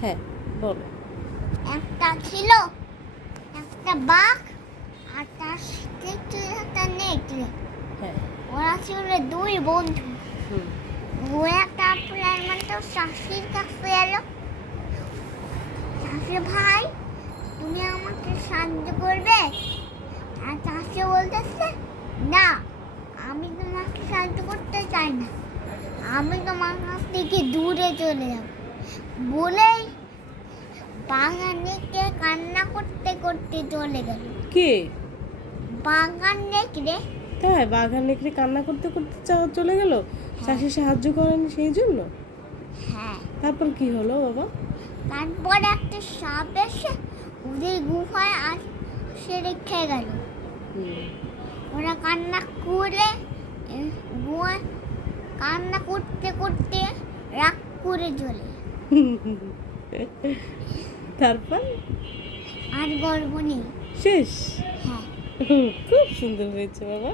হ্যাঁ বলো। একটা ছিল একটা বাঘ আর তার সাথে একটা নেকড়ে। হ্যাঁ। ওরা ছিল দুই বন্ধু। ওরা তারপরে মানে তো শাশির কাছে এলো। শাশি ভাই তুমি আমাকে সাহায্য করবে? আর চাষি বলতেছে না আমি তোমাকে সাহায্য করতে চাই না। আমি তোমার কাছ থেকে দূরে চলে যাব। বলেই বাগানেকে কান্না করতে করতে চলে গেল। কে? বাগান নেকড়ে তাই? বাঘার নেকড়ে কান্না করতে করতে চলে গেল? চাষি সাহায্য করেন সেই জন্য? হ্যাঁ। তারপর কি হলো বাবা? তারপর একটা সাপ এসে ওদের গুহায় আস সে রেখে গেল। ওরা কান্না করে এ, গুহায় কান্না করতে করতে রাগ করে চলে তারপর? আর নেই। শেষ? হ্যাঁ। খুব সুন্দর হয়েছে বাবা।